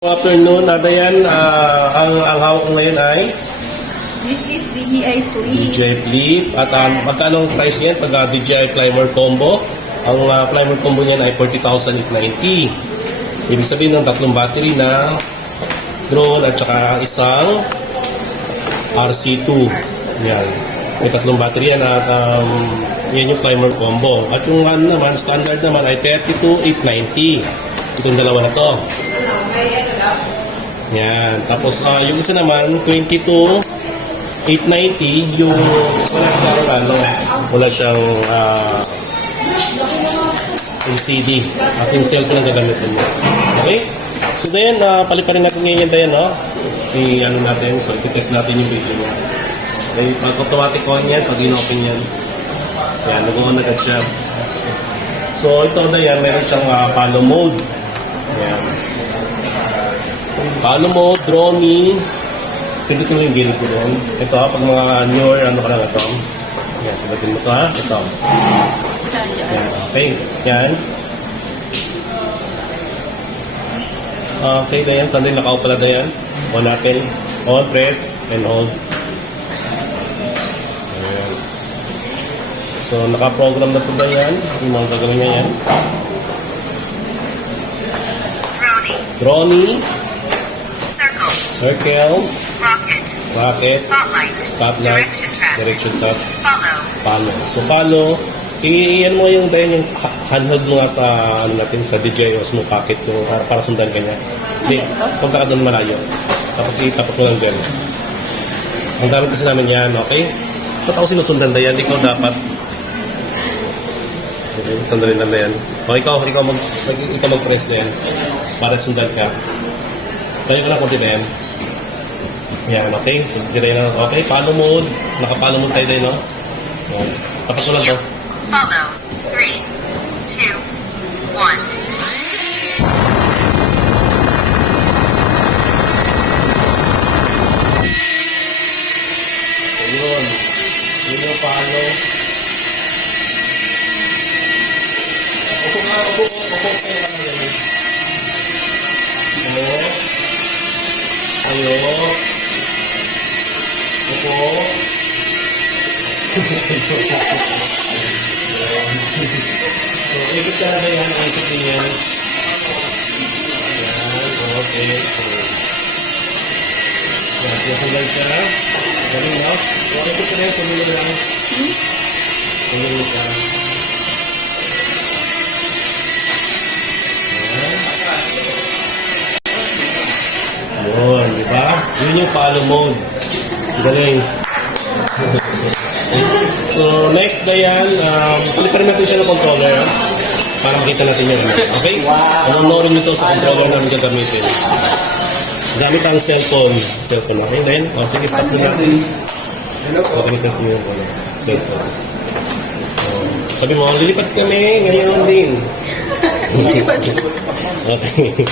Good afternoon, Dayan. Ang hawak ko ngayon ay This is DJI Flip. DJI Flip. At magkano ang price niyan pag DJI Climber Combo? Ang Climber Combo niyan ay 40,890. Ibig sabihin ng tatlong battery na drone at saka isang RC2. Yan. May tatlong battery yan at yan yung Climber Combo. At yung naman, standard naman ay 32,890. Itong dalawa na to. Yan. Tapos yung isa naman 22,890 yung wala siyang LCD. As in cellphone ang gagamitin mo. Okay? So then paliparin natin ngayon yan Dayan, no? I-ano natin. So i-test natin yung video niya. Okay, pag automatic on yan, pag in-open yan. Yan, nag-on agad siya. So ito Dayan, meron siyang follow mode. Yan. Follow mode, droning. Pwede ko yung gilid ko doon. Ito pag mga newer, ano ka lang ito. Yan, sabatin mo ito ha. Ito. Yan, okay. Yan. Okay, Dayan. Saan din naka-off pala Dayan? On natin. On, press, and hold. Ayan. So, naka-program na ito Dayan. Yung mga gagawin niya yan. Drone. Circle. Rocket. Spotlight. Direction track. Follow. So, follow. Iyan mo yung Dayan yung handheld mo nga sa ano natin sa DJI Osmo Pocket yung para sundan ka niya. Hindi, punta ka doon malayo. Tapos itapot mo lang dyan. Ang gamit kasi namin yan, okay? Ba't ako sinusundan Dayan? Ikaw dapat. Okay, sandali lang Dayan. O, ikaw mag-press Dayan para sundan ka. Tayo ka lang konti Dayan. Yan, okay? So, sila yun. Okay, follow mode. Naka-follow mode tayo Dayan, no? Yan. Tapat mo lang to. Follow. 3, 2, 1. Yun. Yun yung follow. Upo nga, upo. Upo kayo lang ganun. Upo. Ayo. Upo. So, ikot ka na ba yan? Ikot din yan. Yan, okay. So, yan, susunod ka. Galing mo. So, ikot ka na yan. Sumunod lang. Sumunod ka. Yun, di ba? Yun yung follow mode. Galing. So, next Dayan, paliparin natin siya ng controller para makita natin yun. Okay? Ano-norin nyo ito sa controller namin gagamitin. Gamit ang cellphone. Cellphone natin. Then, sige, stop na natin. Gagamitin natin yung cellphone. Sabi mo, lilipat kami ngayon din. Okay.